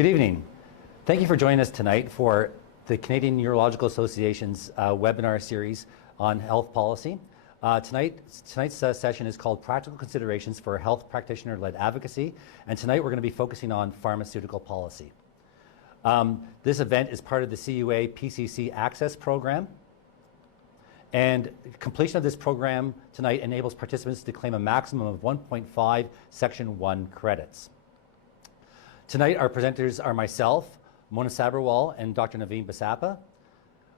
Good evening. Thank you for joining us tonight for the Canadian Urological Association's webinar series on health policy. Tonight's session is called Practical Considerations for Health Practitioner-Led Advocacy, and tonight we're going to be focusing on pharmaceutical policy. This event is part of the CUA PCC Access Program, and completion of this program tonight enables participants to claim a maximum of 1.5 Section 1 credits. Tonight our presenters are myself, Mona Sabharwal, and Dr. Naveen Basappa.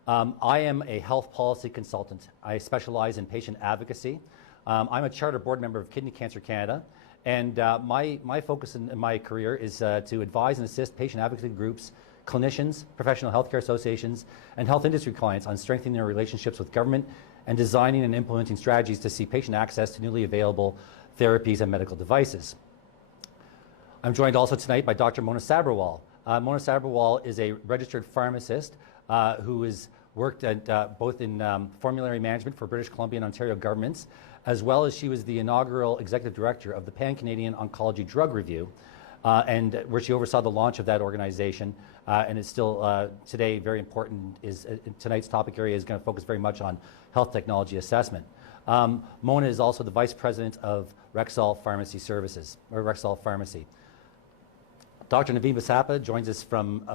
I am a health policy consultant. I specialize in patient advocacy. I'm a charter board member of Kidney Cancer Canada, and my focus in my career is to advise and assist patient advocacy groups, clinicians, professional healthcare associations, and health industry clients on strengthening their relationships with government and designing and implementing strategies to see patient access to newly available therapies and medical devices. I'm joined also tonight by Dr. Mona Sabharwal. Mona Sabharwal is a registered pharmacist who has worked at, both in formulary management for British Columbia and Ontario governments, as well as she was the inaugural executive director of the Pan-Canadian Oncology Drug Review, and where she oversaw the launch of that organization, and is still today very important. Tonight's topic area is going to focus very much on health technology assessment. Mona is also the vice president of Rexall Pharmacy Services, or Rexall Pharmacy. Dr. Naveen Basappa joins us from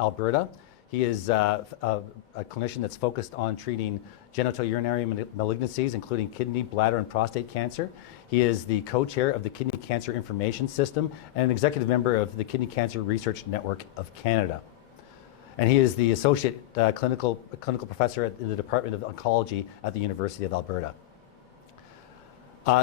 Alberta. He is a clinician that's focused on treating genitourinary malignancies, including kidney, bladder, and prostate cancer. He is the co-chair of the Kidney Cancer Information System and an executive member of the Kidney Cancer Research Network of Canada. And he is the associate clinical professor in the Department of Oncology at the University of Alberta.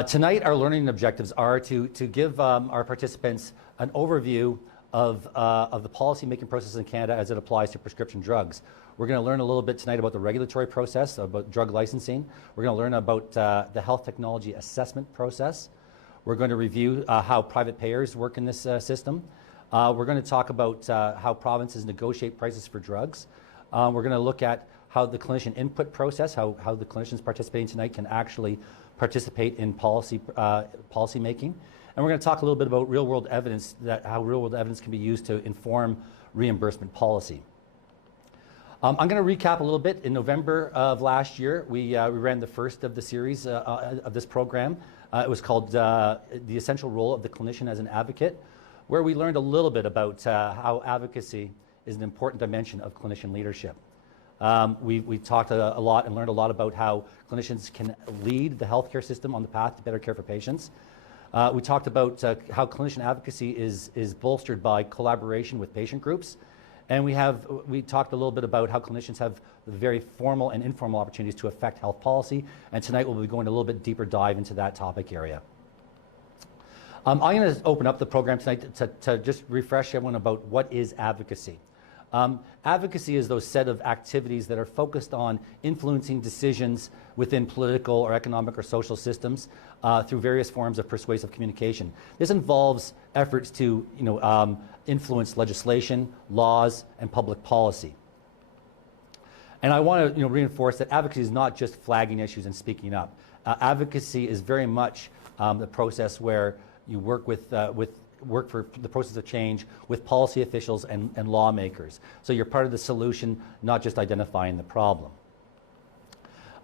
Tonight, our learning objectives are to give our participants an overview of the policy-making process in Canada as it applies to prescription drugs. We're going to learn a little bit tonight about the regulatory process, about drug licensing. We're going to learn about the health technology assessment process. We're going to review how private payers work in this system. We're going to talk about how provinces negotiate prices for drugs. We're going to look at how the clinician input process, how the clinicians participating tonight can actually participate in policy making. And we're going to talk a little bit about real-world evidence, how real-world evidence can be used to inform reimbursement policy. I'm going to recap a little bit. In November of last year, we ran the first of the series of this program. It was called The Essential Role of the Clinician as an Advocate, where we learned a little bit about how advocacy is an important dimension of clinician leadership. We talked a lot and learned a lot about how clinicians can lead the healthcare system on the path to better care for patients. We talked about how clinician advocacy is bolstered by collaboration with patient groups. And we talked a little bit about how clinicians have very formal and informal opportunities to affect health policy. And tonight we'll be going a little bit deeper dive into that topic area. I'm going to open up the program tonight to just refresh everyone about what is advocacy. Advocacy is those set of activities that are focused on influencing decisions within political or economic or social systems through various forms of persuasive communication. This involves efforts to influence legislation, laws, and public policy. And I want to reinforce that advocacy is not just flagging issues and speaking up. Advocacy is very much the process where you work work for the process of change with policy officials and lawmakers. So you're part of the solution, not just identifying the problem.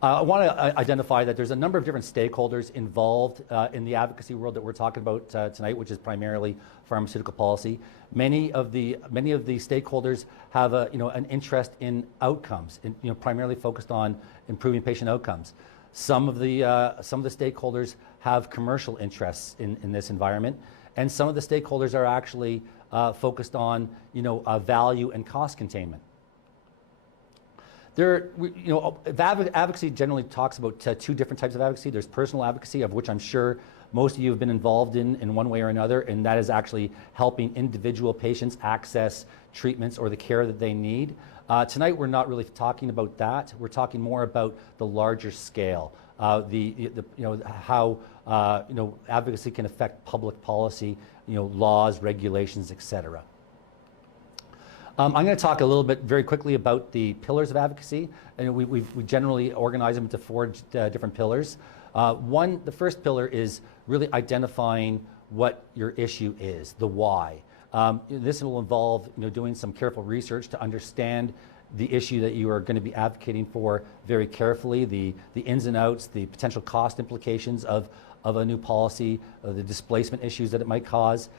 I want to identify that there's a number of different stakeholders involved in the advocacy world that we're talking about tonight, which is primarily pharmaceutical policy. Many of the stakeholders have an interest in outcomes, primarily focused on improving patient outcomes. Some of the stakeholders have commercial interests in this environment. And some of the stakeholders are actually focused on, value and cost containment. Advocacy generally talks about two different types of advocacy. There's personal advocacy, of which I'm sure most of you have been involved in one way or another, and that is actually helping individual patients access treatments or the care that they need. Tonight, we're not really talking about that. We're talking more about the larger scale, how advocacy can affect public policy, laws, regulations, etc. I'm going to talk a little bit very quickly about the pillars of advocacy, and we generally organize them into four different pillars. The first pillar is really identifying what your issue is, the why. This will involve doing some careful research to understand the issue that you are going to be advocating for very carefully, the ins and outs, the potential cost implications of a new policy, the displacement issues that it might cause.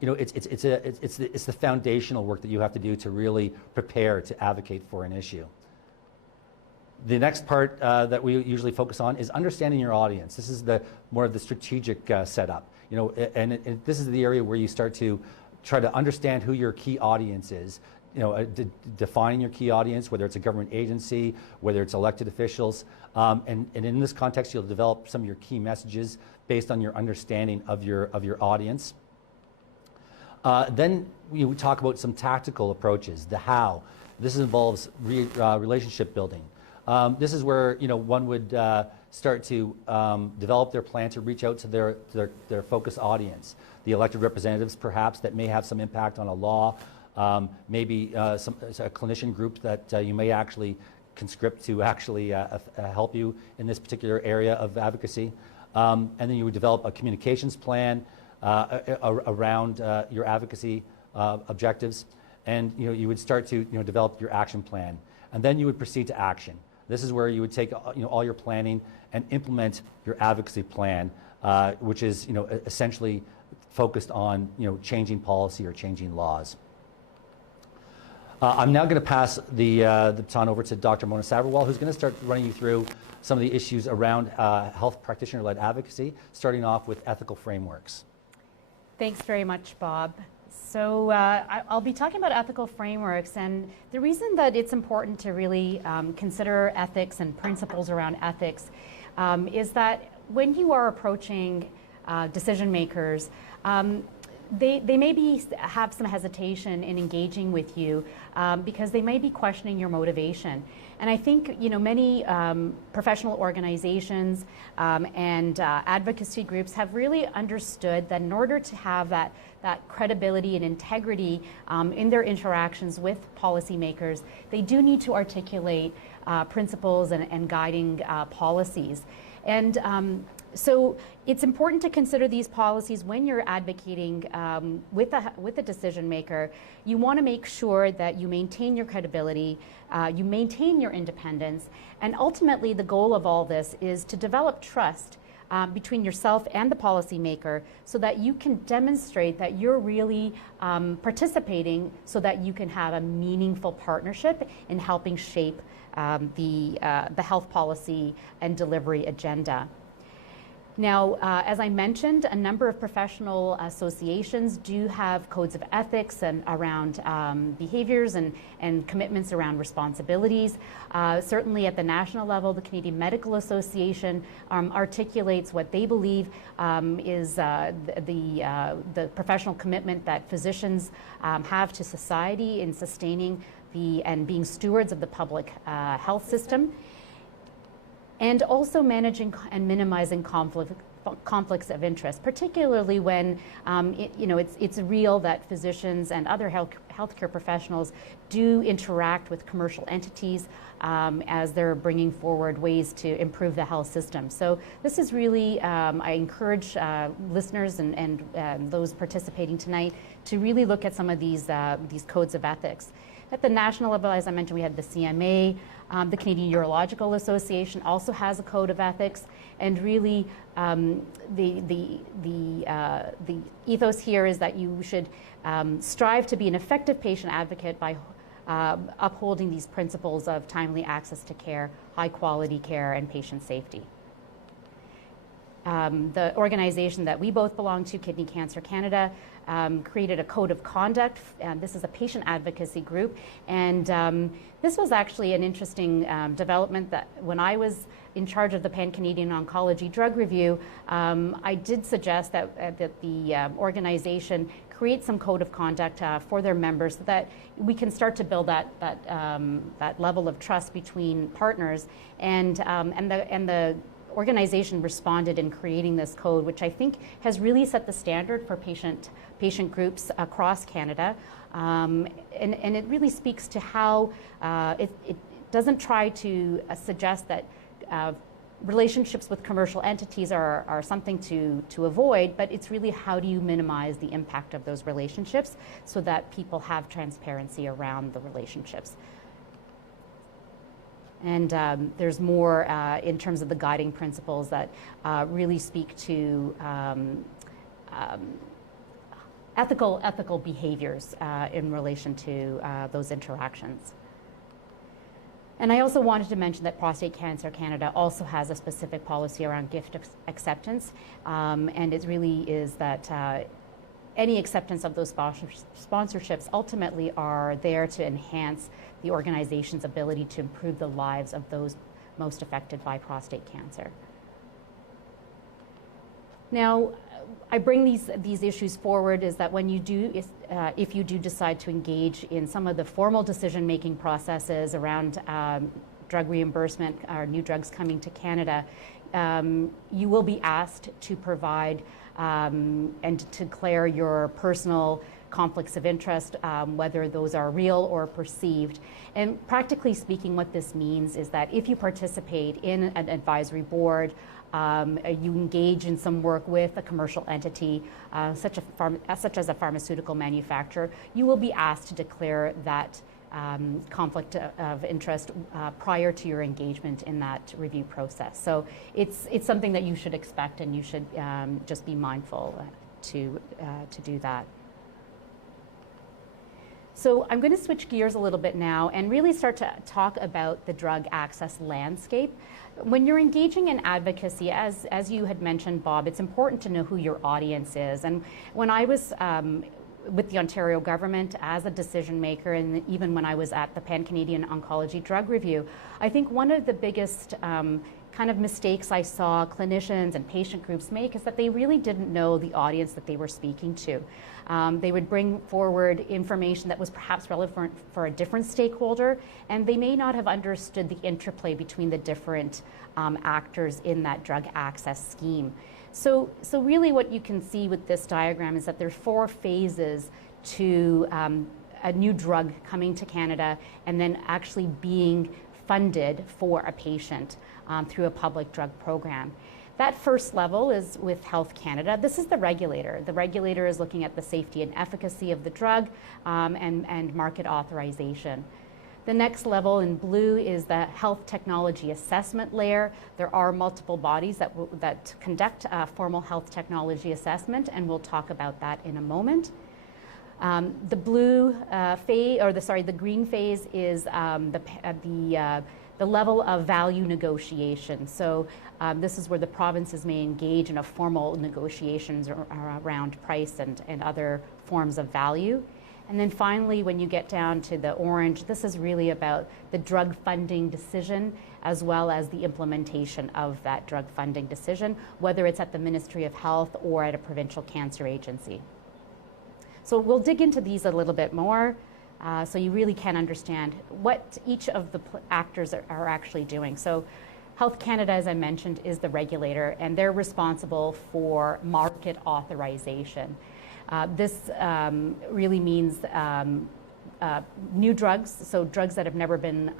It's the foundational work that you have to do to really prepare to advocate for an issue. The next part that we usually focus on is understanding your audience. This is more of the strategic setup. And this is the area where you start to try to understand who your key audience is. Defining your key audience, whether it's a government agency, whether it's elected officials, and in this context, you'll develop some of your key messages based on your understanding of your audience. Then we talk about some tactical approaches, the how. This involves relationship building. This is where one would start to develop their plan to reach out to their focus audience, the elected representatives perhaps that may have some impact on a law, maybe a clinician group that you may actually conscript to actually help you in this particular area of advocacy. And then you would develop a communications plan around your advocacy objectives, and you would start to develop your action plan, and then you would proceed to action. This is where you would take all your planning and implement your advocacy plan, which is essentially focused on changing policy or changing laws. I'm now going to pass the baton over to Dr. Mona Sabharwal, who's going to start running you through some of the issues around health practitioner-led advocacy, starting off with ethical frameworks. Thanks very much, Bob. So I'll be talking about ethical frameworks, and the reason that it's important to really consider ethics and principles around ethics is that when you are approaching decision makers, they maybe have some hesitation in engaging with you because they may be questioning your motivation. And I think many professional organizations and advocacy groups have really understood that in order to have that credibility and integrity in their interactions with policymakers, they do need to articulate principles and guiding policies. And so it's important to consider these policies when you're advocating with a decision maker. You want to make sure that you maintain your credibility, you maintain your independence, and ultimately the goal of all this is to develop trust between yourself and the policymaker so that you can demonstrate that you're really participating so that you can have a meaningful partnership in helping shape the health policy and delivery agenda. Now, as I mentioned, a number of professional associations do have codes of ethics and around behaviors and commitments around responsibilities. Certainly at the national level, the Canadian Medical Association articulates what they believe is the professional commitment that physicians have to society in sustaining and being stewards of the public health system, and also managing and minimizing conflicts of interest, particularly when it's real that physicians and other healthcare professionals do interact with commercial entities as they're bringing forward ways to improve the health system. So this is really, I encourage listeners and those participating tonight to really look at some of these codes of ethics. At the national level, as I mentioned, we have the CMA. The Canadian Urological Association also has a code of ethics, and really the ethos here is that you should strive to be an effective patient advocate by upholding these principles of timely access to care, high quality care, and patient safety. The organization that we both belong to, Kidney Cancer Canada, created a code of conduct. This is a patient advocacy group, and this was actually an interesting development that when I was in charge of the Pan-Canadian Oncology Drug Review, I did suggest that the organization create some code of conduct for their members so that we can start to build that level of trust between partners, and the organization responded in creating this code, which I think has really set the standard for patient groups across Canada, and it really speaks to how it doesn't try to suggest that relationships with commercial entities are something to avoid, but it's really how do you minimize the impact of those relationships so that people have transparency around the relationships. And there's more in terms of the guiding principles that really speak to ethical behaviors in relation to those interactions. And I also wanted to mention that Prostate Cancer Canada also has a specific policy around gift acceptance, and it really is that any acceptance of those sponsorships ultimately are there to enhance the organization's ability to improve the lives of those most affected by prostate cancer. Now, I bring these issues forward is that when you do, if you do decide to engage in some of the formal decision-making processes around drug reimbursement or new drugs coming to Canada, you will be asked to provide and to declare your personal conflicts of interest, whether those are real or perceived. And practically speaking, what this means is that if you participate in an advisory board, you engage in some work with a commercial entity, such as a pharmaceutical manufacturer, you will be asked to declare that conflict of interest prior to your engagement in that review process. So it's something that you should expect, and you should just be mindful to do that. So I'm going to switch gears a little bit now and really start to talk about the drug access landscape. When you're engaging in advocacy, as you had mentioned, Bob, it's important to know who your audience is. And when I was with the Ontario government as a decision maker, and even when I was at the Pan-Canadian Oncology Drug Review, I think one of the biggest kind of mistakes I saw clinicians and patient groups make is that they really didn't know the audience that they were speaking to. They would bring forward information that was perhaps relevant for a different stakeholder, and they may not have understood the interplay between the different actors in that drug access scheme. So really what you can see with this diagram is that there's 4 phases to a new drug coming to Canada and then actually being funded for a patient through a public drug program. That first level is with Health Canada. This is the regulator. The regulator is looking at the safety and efficacy of the drug and market authorization. The next level in blue is the health technology assessment layer. There are multiple bodies that conduct a formal health technology assessment, and we'll talk about that in a moment. The blue phase, or the green phase is the level of value negotiation. So this is where the provinces may engage in a formal negotiations around price and other forms of value. And then finally, when you get down to the orange, this is really about the drug funding decision as well as the implementation of that drug funding decision, whether it's at the Ministry of Health or at a provincial cancer agency. So we'll dig into these a little bit more so you really can understand what each of the actors are actually doing. So Health Canada, as I mentioned, is the regulator, and they're responsible for market authorization. This really means new drugs, so drugs that have never been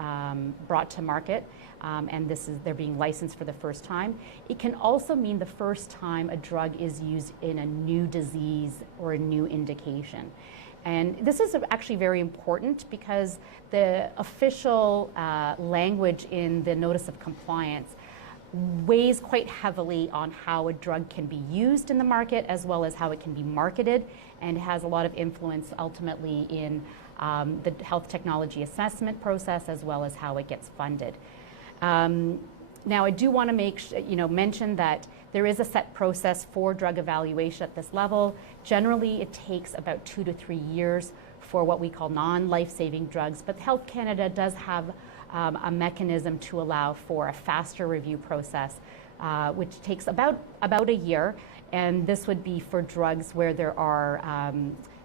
brought to market, and they're being licensed for the first time. It can also mean the first time a drug is used in a new disease or a new indication. And this is actually very important because the official language in the Notice of Compliance weighs quite heavily on how a drug can be used in the market as well as how it can be marketed, and has a lot of influence ultimately in the health technology assessment process as well as how it gets funded. Now, I do want to mention that there is a set process for drug evaluation at this level. Generally, it takes about 2 to 3 years for what we call non-life-saving drugs, but Health Canada does have a mechanism to allow for a faster review process, which takes about a year, and this would be for drugs where there are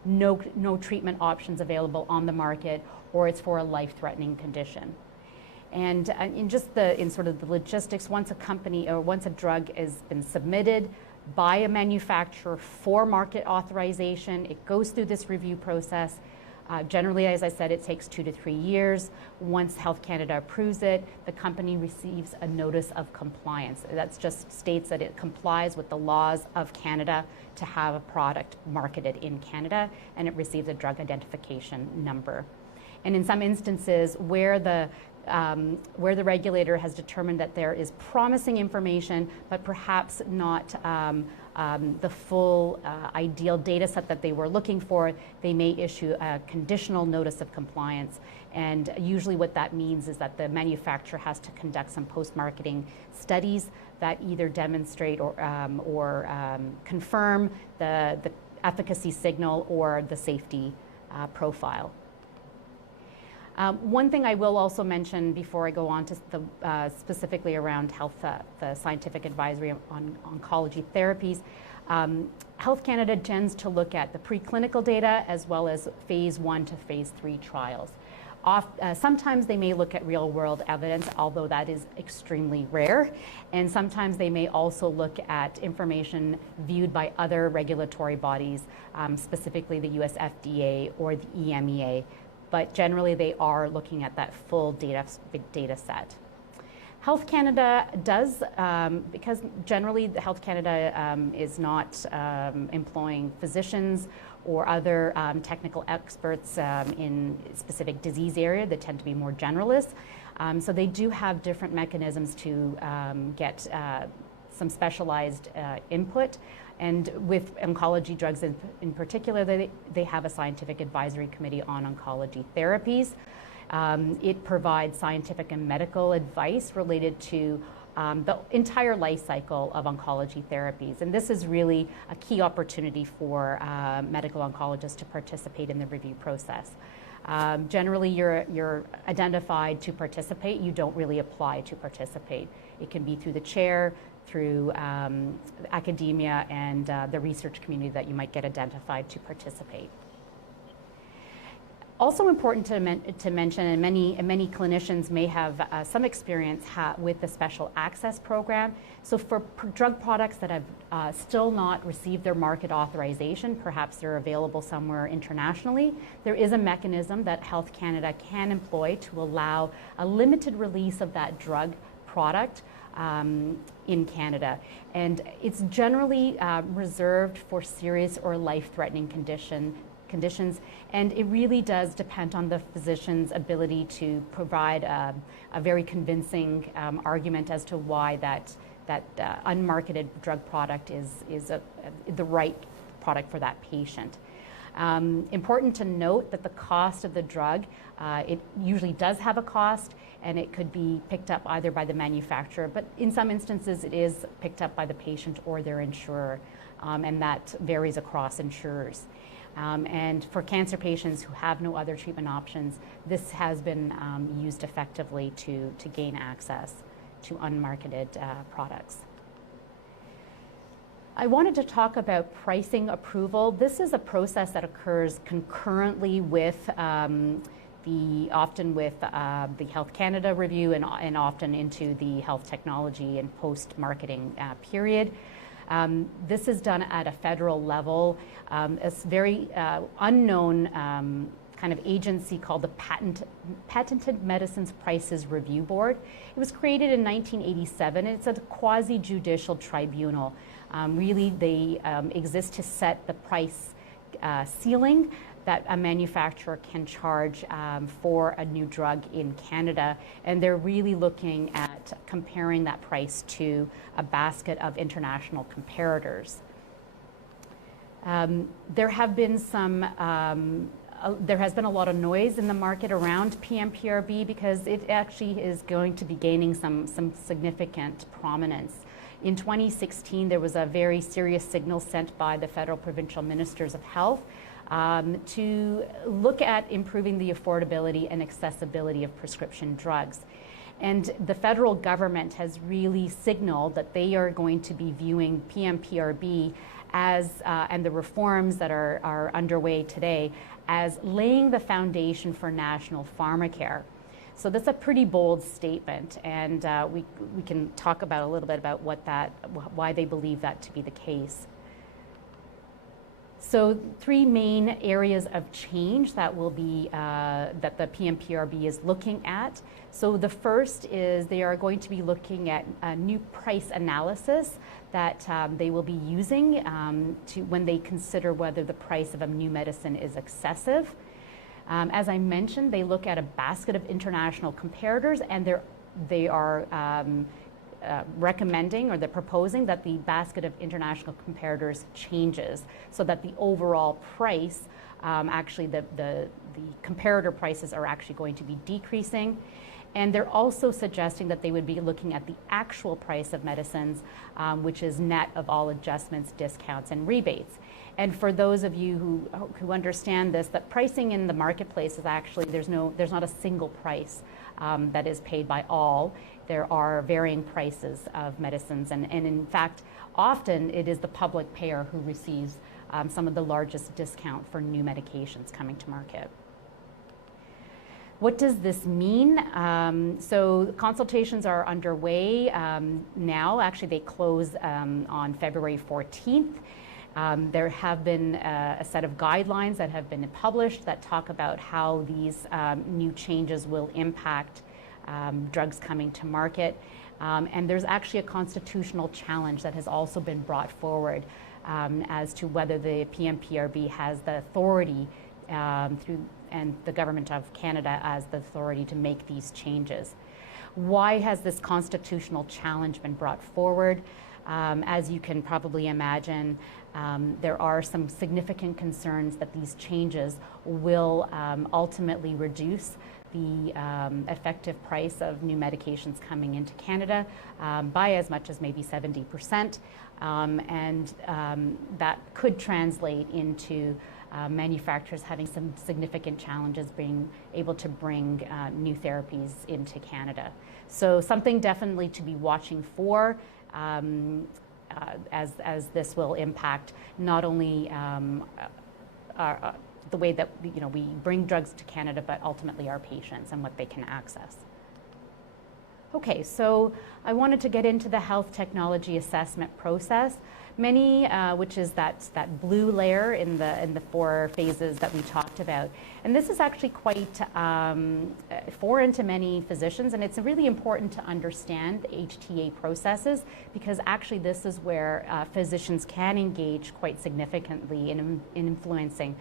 no treatment options available on the market, or it's for a life-threatening condition. And in sort of the logistics, once a drug has been submitted by a manufacturer for market authorization, it goes through this review process. Generally, as I said, it takes 2 to 3 years. Once Health Canada approves it, the company receives a notice of compliance. That just states that it complies with the laws of Canada to have a product marketed in Canada, and it receives a drug identification number. And in some instances where the regulator has determined that there is promising information, but perhaps not the full ideal data set that they were looking for, they may issue a conditional notice of compliance. And usually what that means is that the manufacturer has to conduct some post-marketing studies that either demonstrate or confirm the efficacy signal or the safety profile. One thing I will also mention before I go on to the, specifically around health, the scientific advisory on oncology therapies, Health Canada tends to look at the preclinical data as well as phase 1 to phase 3 trials. Sometimes they may look at real-world evidence, although that is extremely rare, and sometimes they may also look at information viewed by other regulatory bodies, specifically the US FDA or the EMEA. But generally they are looking at that full data set. Health Canada does, because generally Health Canada is not employing physicians or other technical experts in specific disease area that tend to be more generalists. So they do have different mechanisms to get some specialized input. And with oncology drugs in particular, they have a scientific advisory committee on oncology therapies. It provides scientific and medical advice related to the entire life cycle of oncology therapies. And this is really a key opportunity for medical oncologists to participate in the review process. Generally, you're identified to participate. You don't really apply to participate. It can be through the chair, through academia, and the research community that you might get identified to participate. Also important to mention, and many clinicians may have some experience with the Special Access Program. So for drug products that have still not received their market authorization, perhaps they're available somewhere internationally, there is a mechanism that Health Canada can employ to allow a limited release of that drug product in Canada. And it's generally reserved for serious or life-threatening conditions, and it really does depend on the physician's ability to provide a very convincing argument as to why that unmarketed drug product is the right product for that patient. Important to note that the cost of the drug, it usually does have a cost, and it could be picked up either by the manufacturer, but in some instances it is picked up by the patient or their insurer, and that varies across insurers. And for cancer patients who have no other treatment options, this has been used effectively to gain access to unmarketed products. I wanted to talk about pricing approval. This is a process that occurs concurrently with often with the Health Canada review and often into the health technology and post-marketing period. This is done at a federal level. It's very unknown kind of agency called the Patented Medicines Prices Review Board. It was created in 1987. It's a quasi-judicial tribunal. Really, they exist to set the price ceiling that a manufacturer can charge for a new drug in Canada, and they're really looking at comparing that price to a basket of international comparators. There has been a lot of noise in the market around PMPRB because it actually is going to be gaining some significant prominence. In 2016, there was a very serious signal sent by the federal provincial ministers of health to look at improving the affordability and accessibility of prescription drugs. And the federal government has really signaled that they are going to be viewing PMPRB as, and the reforms that are underway today, as laying the foundation for national pharmacare. So that's a pretty bold statement, and we can talk about a little bit about why they believe that to be the case. So 3 main areas of change that will be that the PMPRB is looking at. So the first is they are going to be looking at a new price analysis that they will be using when they consider whether the price of a new medicine is excessive. As I mentioned, they look at a basket of international comparators, and they are recommending, or they're proposing, that the basket of international comparators changes so that the overall price, actually the comparator prices are actually going to be decreasing. And they're also suggesting that they would be looking at the actual price of medicines, which is net of all adjustments, discounts, and rebates. And for those of you who understand this, that pricing in the marketplace is actually, there's not a single price that is paid by all. There are varying prices of medicines, and in fact, often it is the public payer who receives some of the largest discount for new medications coming to market. What does this mean? So consultations are underway now. Actually, they close on February 14th. There have been a set of guidelines that have been published that talk about how these new changes will impact drugs coming to market. And there's actually a constitutional challenge that has also been brought forward as to whether the PMPRB has the authority and the Government of Canada as the authority to make these changes. Why has this constitutional challenge been brought forward? As you can probably imagine, there are some significant concerns that these changes will ultimately reduce the effective price of new medications coming into Canada by as much as maybe 70%. And that could translate into manufacturers having some significant challenges being able to bring new therapies into Canada. So something definitely to be watching for as this will impact not only the way that we bring drugs to Canada, but ultimately our patients and what they can access. Okay, so I wanted to get into the health technology assessment process. Many, which is that blue layer in the 4 phases that we talked about. And this is actually quite foreign to many physicians, and it's really important to understand the HTA processes, because actually this is where physicians can engage quite significantly in influencing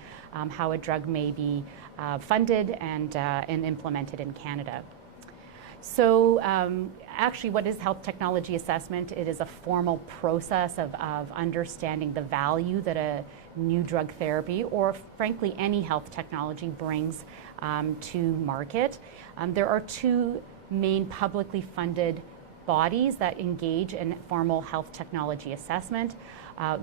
how a drug may be funded and implemented in Canada. So actually, what is health technology assessment? It is a formal process of understanding the value that a new drug therapy, or frankly any health technology, brings to market. There are 2 main publicly funded bodies that engage in formal health technology assessment.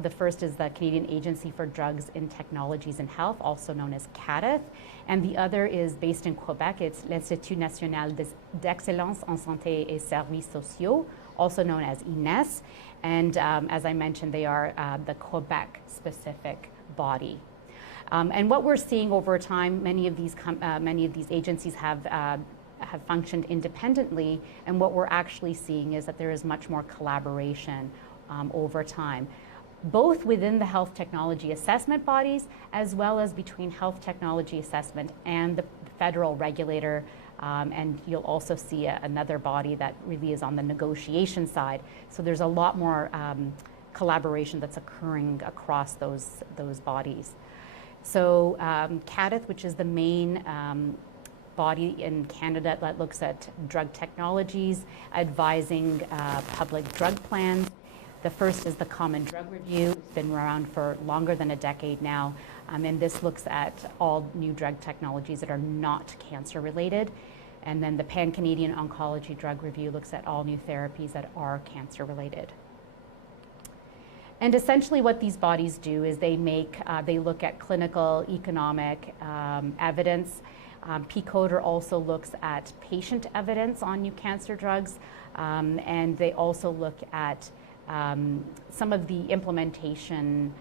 The first is the Canadian Agency for Drugs and Technologies in Health, also known as CADTH, and the other is based in Quebec. It's l'Institut National d'Excellence en Santé et Services Sociaux, also known as INES, and as I mentioned, they are the Quebec-specific body. And what we're seeing over time, many of these agencies have functioned independently, and what we're actually seeing is that there is much more collaboration over time, both within the health technology assessment bodies, as well as between health technology assessment and the federal regulator. And you'll also see another body that really is on the negotiation side. So there's a lot more collaboration that's occurring across those bodies. So CADTH, which is the main body in Canada that looks at drug technologies, advising public drug plans. The first is the Common Drug Review. It's been around for longer than a decade now, and this looks at all new drug technologies that are not cancer-related. And then the Pan-Canadian Oncology Drug Review looks at all new therapies that are cancer-related. And essentially what these bodies do is they look at clinical, economic evidence. PCODR also looks at patient evidence on new cancer drugs, and they also look at some of the implementation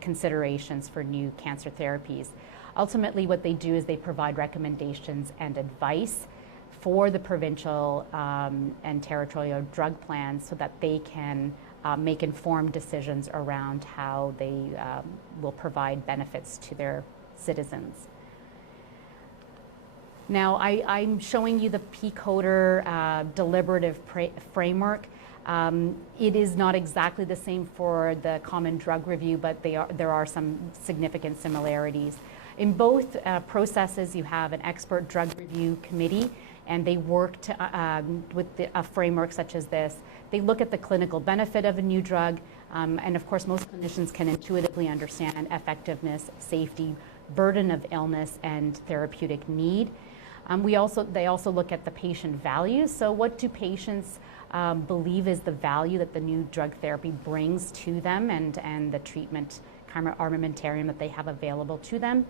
considerations for new cancer therapies. Ultimately, what they do is they provide recommendations and advice for the provincial and territorial drug plans so that they can make informed decisions around how they will provide benefits to their citizens. Now, I'm showing you the PCODER deliberative framework. It is not exactly the same for the common drug review, but there are some significant similarities. In both processes, you have an expert drug review committee, and they work with a framework such as this. They look at the clinical benefit of a new drug, and of course, most clinicians can intuitively understand effectiveness, safety, burden of illness, and therapeutic need. They also look at the patient values. So what do patients believe is the value that the new drug therapy brings to them and the treatment armamentarium that they have available to them?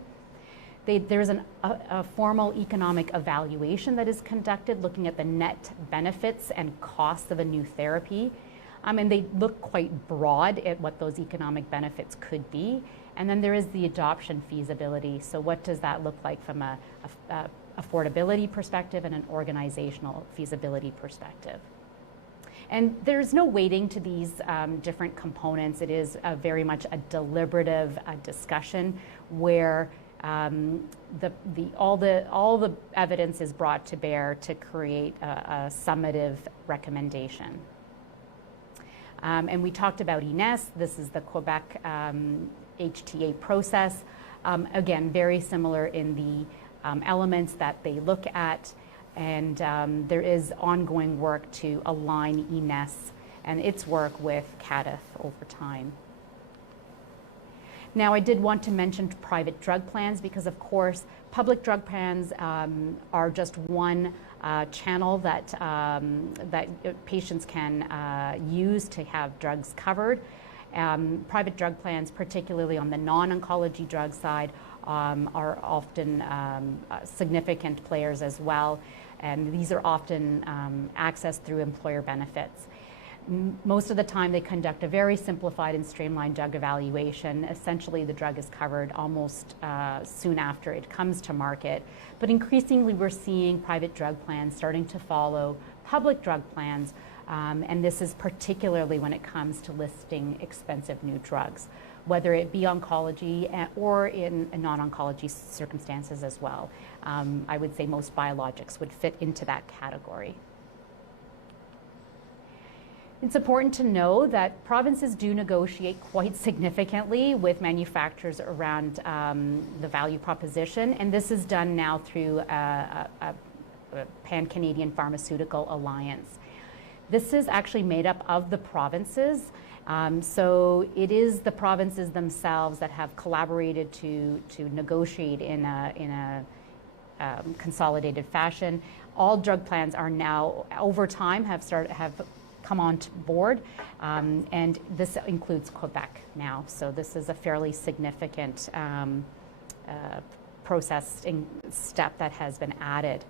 There's a formal economic evaluation that is conducted looking at the net benefits and costs of a new therapy. And they look quite broad at what those economic benefits could be. And then there is the adoption feasibility. So what does that look like from a affordability perspective and an organizational feasibility perspective? And there's no weighting to these different components. It is very much a deliberative discussion where all the evidence is brought to bear to create a summative recommendation. And we talked about INES. This is the Quebec HTA process. Again, very similar in the elements that they look at, and there is ongoing work to align INES and its work with CADTH over time. Now, I did want to mention private drug plans because, of course, public drug plans are just one channel that patients can use to have drugs covered. Private drug plans, particularly on the non-oncology drug side, are often significant players as well, and these are often accessed through employer benefits. Most of the time they conduct a very simplified and streamlined drug evaluation. Essentially the drug is covered almost soon after it comes to market, but increasingly we're seeing private drug plans starting to follow public drug plans, and this is particularly when it comes to listing expensive new drugs, whether it be oncology or in non-oncology circumstances as well. I would say most biologics would fit into that category. It's important to know that provinces do negotiate quite significantly with manufacturers around the value proposition, and this is done now through a Pan-Canadian Pharmaceutical Alliance. This is actually made up of the provinces. So it is the provinces themselves that have collaborated to negotiate in a consolidated fashion. All drug plans are now, over time, have come on board, and this includes Quebec now. So this is a fairly significant processing step that has been added.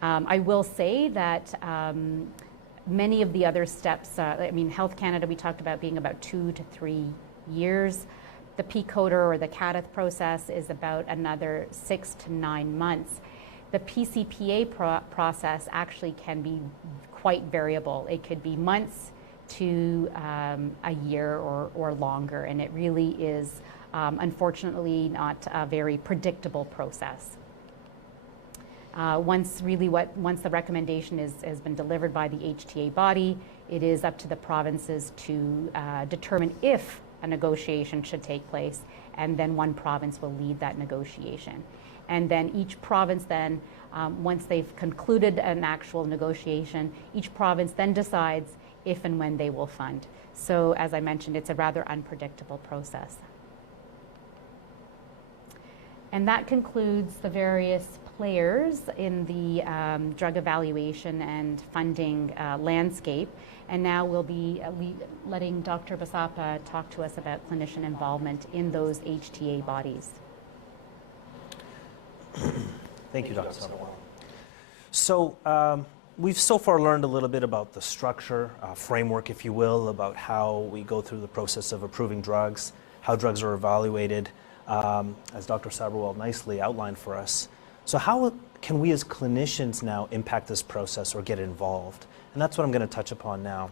I will say that many of the other steps, I mean, Health Canada, we talked about being about 2 to 3 years. The PCODER or the CADTH process is about another 6 to 9 months. The PCPA process actually can be quite variable. It could be months to a year or longer, and it really is, unfortunately, not a very predictable process. Once the recommendation has been delivered by the HTA body, it is up to the provinces to determine if a negotiation should take place, and then one province will lead that negotiation. And then each province then, once they've concluded an actual negotiation, each province then decides if and when they will fund. So as I mentioned, it's a rather unpredictable process. And that concludes the various players in the drug evaluation and funding landscape. And now we'll be letting Dr. Basappa talk to us about clinician involvement in those HTA bodies. Thank you, Dr. Sabharwal. So we've so far learned a little bit about the structure, framework, if you will, about how we go through the process of approving drugs, how drugs are evaluated, as Dr. Sabharwal nicely outlined for us. So how can we as clinicians now impact this process or get involved? And that's what I'm going to touch upon now.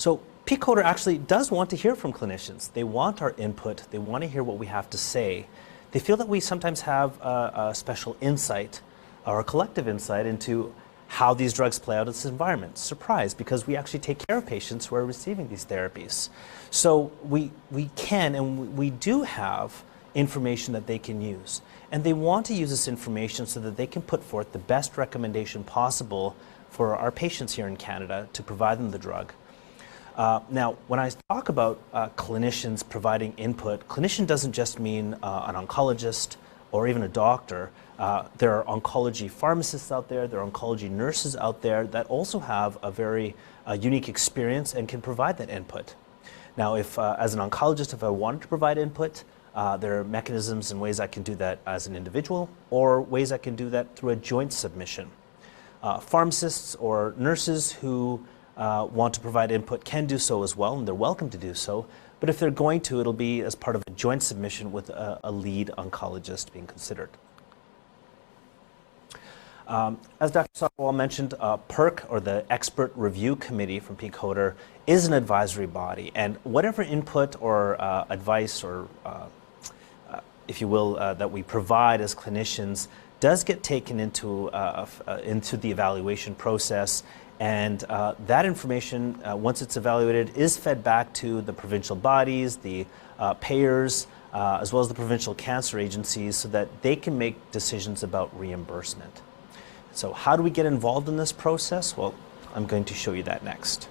So PCODER actually does want to hear from clinicians. They want our input. They want to hear what we have to say. They feel that we sometimes have a special insight or a collective insight into how these drugs play out in this environment. Surprise, because we actually take care of patients who are receiving these therapies. So we can and we do have information that they can use. And they want to use this information so that they can put forth the best recommendation possible for our patients here in Canada to provide them the drug. Now, when I talk about clinicians providing input, clinician doesn't just mean an oncologist or even a doctor. There are oncology pharmacists out there, there are oncology nurses out there that also have a very unique experience and can provide that input. Now, if as an oncologist, if I wanted to provide input, there are mechanisms and ways I can do that as an individual or ways I can do that through a joint submission. Pharmacists or nurses who want to provide input can do so as well, and they're welcome to do so. But if they're going to, it'll be as part of a joint submission with a lead oncologist being considered. As Dr. Sabharwal mentioned, PERC, or the Expert Review Committee from PCODER, is an advisory body, and whatever input or advice or, if you will, that we provide as clinicians does get taken into the evaluation process. And that information, once it's evaluated, is fed back to the provincial bodies, the payers, as well as the provincial cancer agencies so that they can make decisions about reimbursement. So how do we get involved in this process? Well, I'm going to show you that next.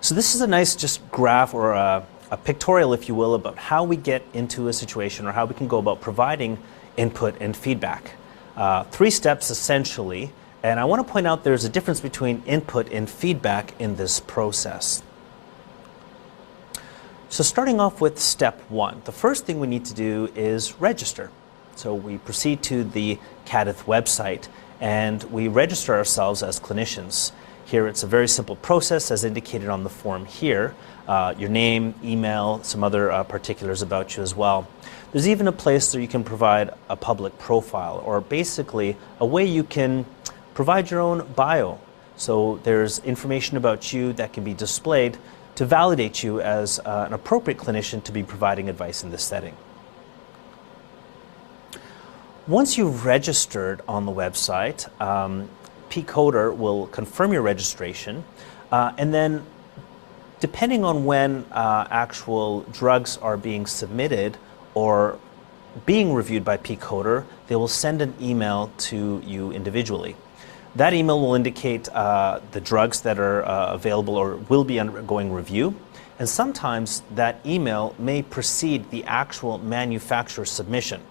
So this is a nice just graph or a pictorial, if you will, about how we get into a situation or how we can go about providing input and feedback. 3 steps essentially. And I want to point out there's a difference between input and feedback in this process. So starting off with step 1, the first thing we need to do is register. So we proceed to the CADITH website and we register ourselves as clinicians. Here it's a very simple process as indicated on the form here. Your name, email, some other particulars about you as well. There's even a place where you can provide a public profile, or basically a way you can provide your own bio. So there's information about you that can be displayed to validate you as an appropriate clinician to be providing advice in this setting. Once you've registered on the website, PCODER will confirm your registration, and then depending on when actual drugs are being submitted or being reviewed by PCODER, they will send an email to you individually. That email will indicate the drugs that are available or will be undergoing review, and sometimes that email may precede the actual manufacturer submission.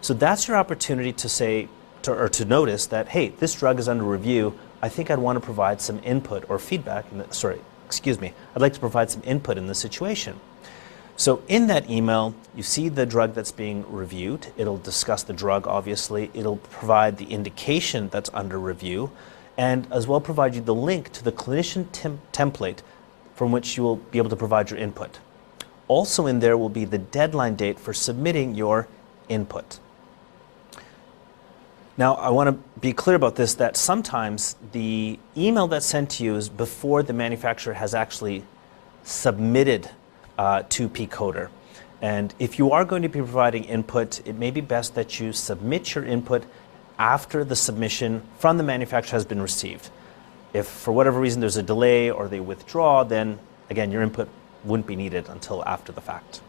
So that's your opportunity to say, or to notice that, hey, this drug is under review. I think I'd want to provide some input or feedback. I'd like to provide some input in this situation. So in that email, you see the drug that's being reviewed. It'll discuss the drug, obviously. It'll provide the indication that's under review, and as well provide you the link to the clinician template from which you will be able to provide your input. Also in there will be the deadline date for submitting your input. Now, I want to be clear about this, that sometimes the email that's sent to you is before the manufacturer has actually submitted to PCODER. And if you are going to be providing input, it may be best that you submit your input after the submission from the manufacturer has been received. If for whatever reason there's a delay or they withdraw, then again, your input wouldn't be needed until after the fact.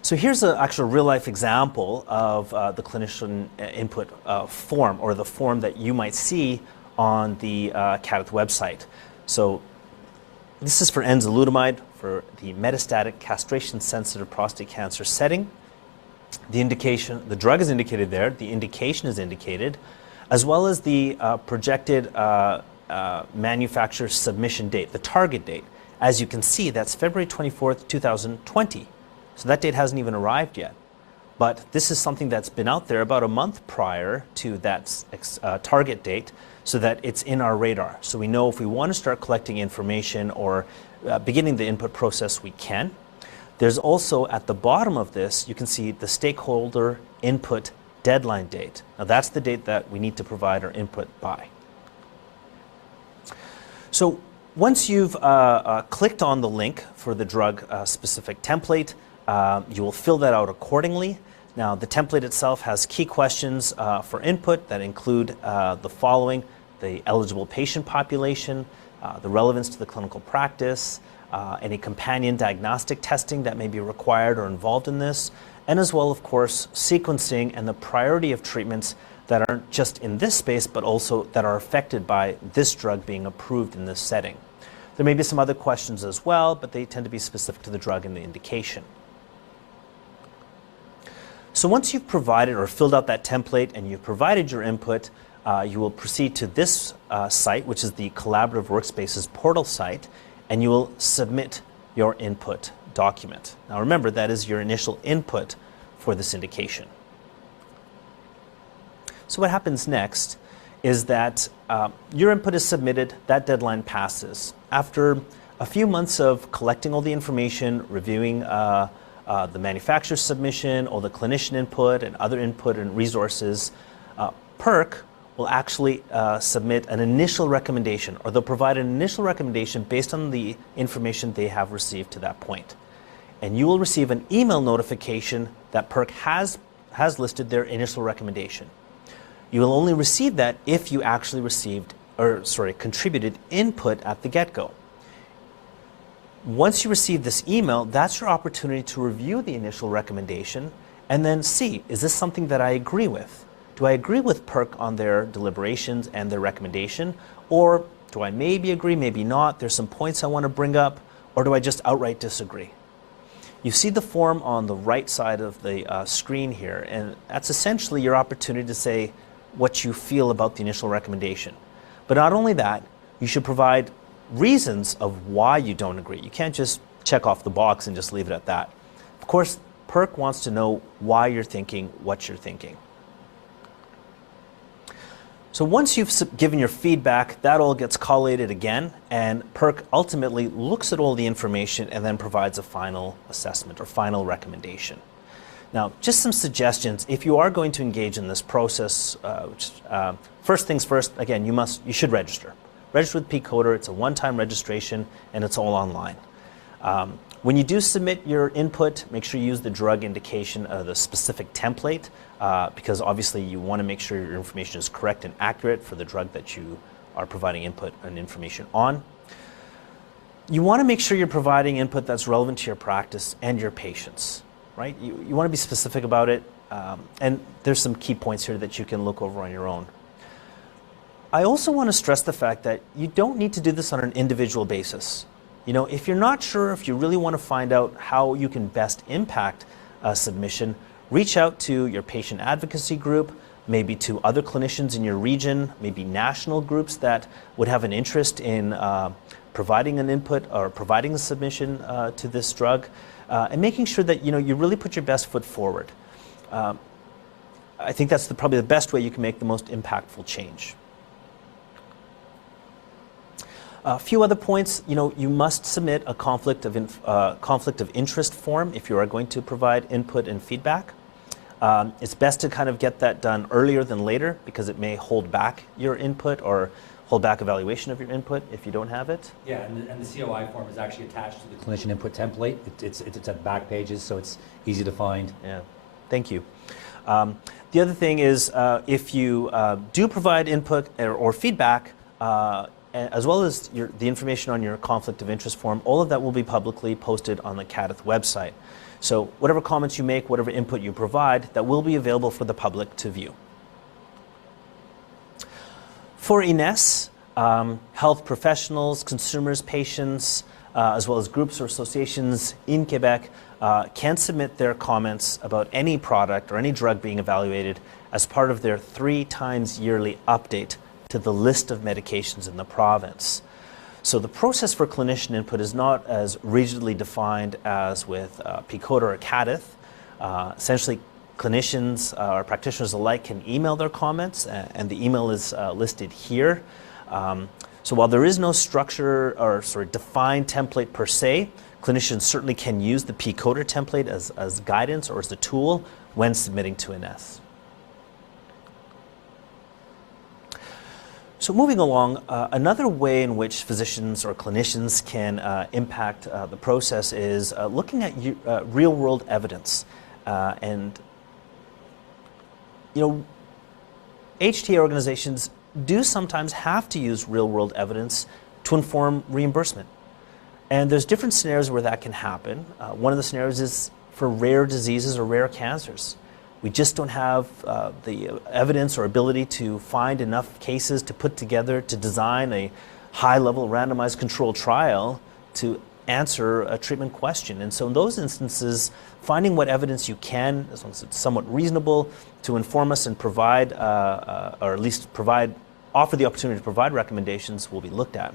So here's an actual real-life example of the clinician input form, or the form that you might see on the CADITH website. So this is for enzalutamide for the metastatic castration-sensitive prostate cancer setting. The indication, the drug is indicated there, the indication is indicated, as well as the projected manufacturer submission date, the target date. As you can see, that's February 24th, 2020. So that date hasn't even arrived yet. But this is something that's been out there about a month prior to that target date, so that it's in our radar. So we know if we want to start collecting information or beginning the input process, we can. There's also at the bottom of this, you can see the stakeholder input deadline date. Now that's the date that we need to provide our input by. So once you've clicked on the link for the drug-specific template, you will fill that out accordingly. Now, the template itself has key questions for input that include the following: the eligible patient population, the relevance to the clinical practice, any companion diagnostic testing that may be required or involved in this, and as well, of course, sequencing and the priority of treatments that aren't just in this space, but also that are affected by this drug being approved in this setting. There may be some other questions as well, but they tend to be specific to the drug and the indication. So once you've provided or filled out that template and you've provided your input, you will proceed to this site, which is the Collaborative Workspaces portal site, and you will submit your input document. Now remember, that is your initial input for this indication. So what happens next is that your input is submitted, that deadline passes. After a few months of collecting all the information, reviewing the manufacturer's submission, all the clinician input and other input and resources, PERC will actually submit an initial recommendation, or they'll provide an initial recommendation based on the information they have received to that point. And you will receive an email notification that PERC has listed their initial recommendation. You will only receive that if you actually contributed input at the get-go. Once you receive this email, that's your opportunity to review the initial recommendation and then see, is this something that I agree with? Do I agree with PERC on their deliberations and their recommendation? Or do I maybe agree, maybe not? There's some points I want to bring up, or do I just outright disagree? You see the form on the right side of the screen here, and that's essentially your opportunity to say what you feel about the initial recommendation. But not only that, you should provide reasons of why you don't agree. You can't just check off the box and just leave it at that. Of course, PERC wants to know why you're thinking what you're thinking. So once you've given your feedback, that all gets collated again, and PERC ultimately looks at all the information and then provides a final assessment or final recommendation. Now, just some suggestions. If you are going to engage in this process, first things first, again, you should register. Register with PCODER. It's a one-time registration, and it's all online. When you do submit your input, make sure you use the drug indication, the specific template, because obviously you want to make sure your information is correct and accurate for the drug that you are providing input and information on. You want to make sure you're providing input that's relevant to your practice and your patients, right? You want to be specific about it, and there's some key points here that you can look over on your own. I also want to stress the fact that you don't need to do this on an individual basis. You know, if you're not sure, if you really want to find out how you can best impact a submission, reach out to your patient advocacy group, maybe to other clinicians in your region, maybe national groups that would have an interest in providing an input or providing a submission to this drug, and making sure that you really put your best foot forward. I think that's probably the best way you can make the most impactful change. A few other points, you must submit a conflict of interest form if you are going to provide input and feedback. It's best to kind of get that done earlier than later because it may hold back your input or hold back evaluation of your input if you don't have it. Yeah, and the COI form is actually attached to the clinician input template. It's at back pages, so it's easy to find. Yeah, thank you. The other thing is if you do provide input or feedback, as well as the information on your conflict of interest form, all of that will be publicly posted on the CADTH website. So whatever comments you make, whatever input you provide, that will be available for the public to view. For INES, health professionals, consumers, patients, as well as groups or associations in Quebec can submit their comments about any product or any drug being evaluated as part of their 3 times yearly update to the list of medications in the province. So the process for clinician input is not as rigidly defined as with PCODER or CADTH. Essentially, clinicians or practitioners alike can email their comments, and the email is listed here. So while there is no structure or defined template per se, clinicians certainly can use the PCODER template as guidance or as the tool when submitting to INES. So moving along, another way in which physicians or clinicians can impact the process is looking at real-world evidence. And, you know, HTA organizations do sometimes have to use real-world evidence to inform reimbursement. And there's different scenarios where that can happen. One of the scenarios is for rare diseases or rare cancers. We just don't have the evidence or ability to find enough cases to put together to design a high-level randomized controlled trial to answer a treatment question. And so in those instances, finding what evidence you can, as long as it's somewhat reasonable, to inform us and provide, or at least offer the opportunity to provide recommendations will be looked at.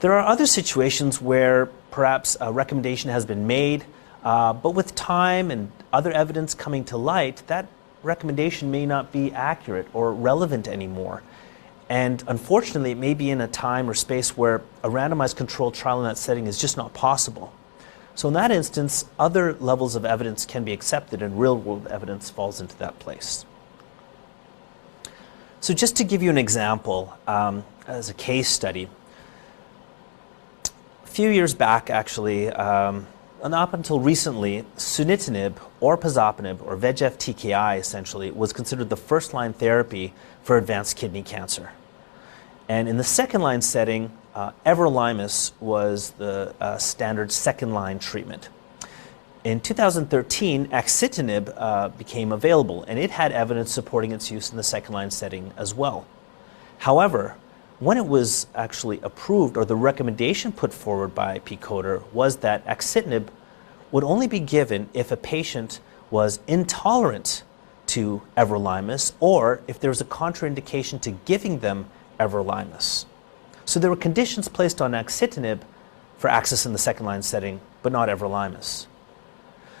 There are other situations where perhaps a recommendation has been made, but with time and other evidence coming to light, that recommendation may not be accurate or relevant anymore. And unfortunately, it may be in a time or space where a randomized controlled trial in that setting is just not possible. So in that instance, other levels of evidence can be accepted and real-world evidence falls into that place. So just to give you an example, as a case study, a few years back actually, and up until recently, sunitinib or pazopanib, or VEGF TKI essentially, was considered the first-line therapy for advanced kidney cancer. And in the second-line setting, everolimus was the standard second-line treatment. In 2013, axitinib became available, and it had evidence supporting its use in the second-line setting as well. However, when it was actually approved, or the recommendation put forward by PCODR, was that axitinib would only be given if a patient was intolerant to everolimus or if there was a contraindication to giving them everolimus. So there were conditions placed on axitinib for access in the second-line setting, but not everolimus.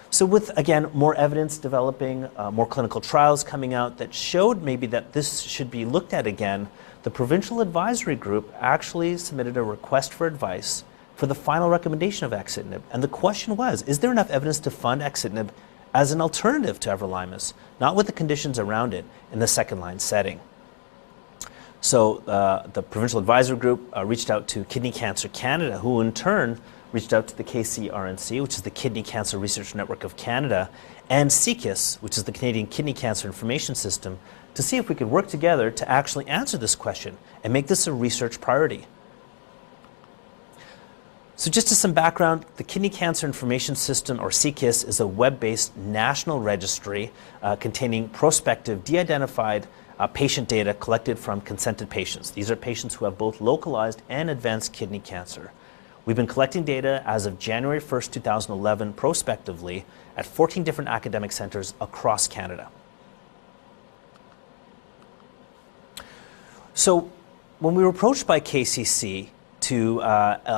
So with, again, more evidence developing, more clinical trials coming out that showed maybe that this should be looked at again, the Provincial Advisory Group actually submitted a request for advice for the final recommendation of axitinib. And the question was, is there enough evidence to fund axitinib as an alternative to everolimus, not with the conditions around it, in the second-line setting? So the Provincial Advisory Group reached out to Kidney Cancer Canada, who in turn reached out to the KCRNC, which is the Kidney Cancer Research Network of Canada, and CKIS, which is the Canadian Kidney Cancer Information System, to see if we could work together to actually answer this question and make this a research priority. So just as some background, the Kidney Cancer Information System, or CKIS, is a web-based national registry containing prospective, de-identified patient data collected from consented patients. These are patients who have both localized and advanced kidney cancer. We've been collecting data as of January 1st, 2011, prospectively at 14 different academic centers across Canada. So when we were approached by KCC to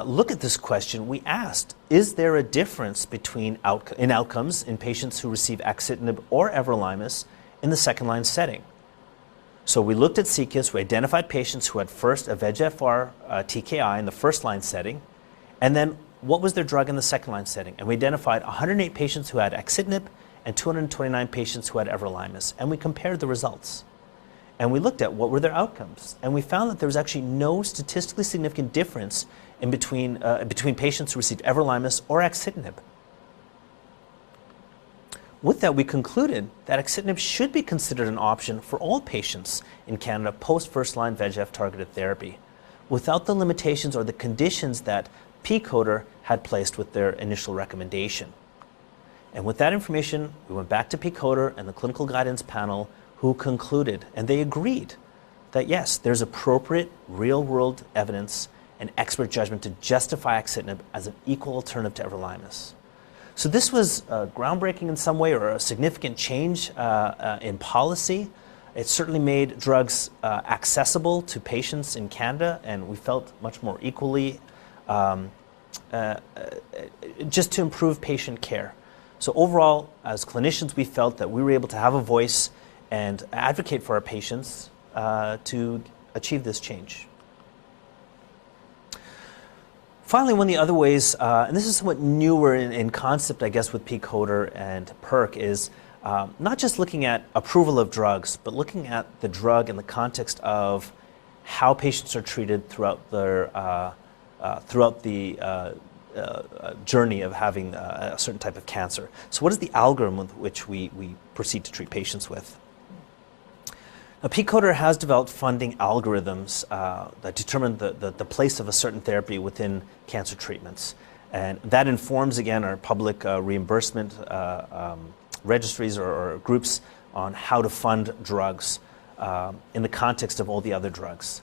look at this question, we asked, is there a difference between outcomes in patients who receive axitinib or everolimus in the second-line setting? So we looked at CKIS, we identified patients who had first a VEGFR TKI in the first-line setting, and then what was their drug in the second-line setting? And we identified 108 patients who had axitinib and 229 patients who had everolimus, and we compared the results. And we looked at what were their outcomes, and we found that there was actually no statistically significant difference in between patients who received everolimus or axitinib. With that, we concluded that axitinib should be considered an option for all patients in Canada post first-line VEGF targeted therapy, without the limitations or the conditions that PCODR had placed with their initial recommendation. And with that information, we went back to PCODR and the clinical guidance panel, who concluded, and they agreed, that yes, there's appropriate real-world evidence and expert judgment to justify axitinib as an equal alternative to everolimus. So this was groundbreaking in some way, or a significant change in policy. It certainly made drugs accessible to patients in Canada, and we felt much more equally just to improve patient care. So overall, as clinicians, we felt that we were able to have a voice and advocate for our patients to achieve this change. Finally, one of the other ways, and this is somewhat newer in concept, I guess, with PCODR and PERC, is not just looking at approval of drugs, but looking at the drug in the context of how patients are treated throughout the journey of having a certain type of cancer. So what is the algorithm with which we proceed to treat patients with? Now, PCODER has developed funding algorithms that determine the place of a certain therapy within cancer treatments. And that informs, again, our public reimbursement registries or groups on how to fund drugs in the context of all the other drugs.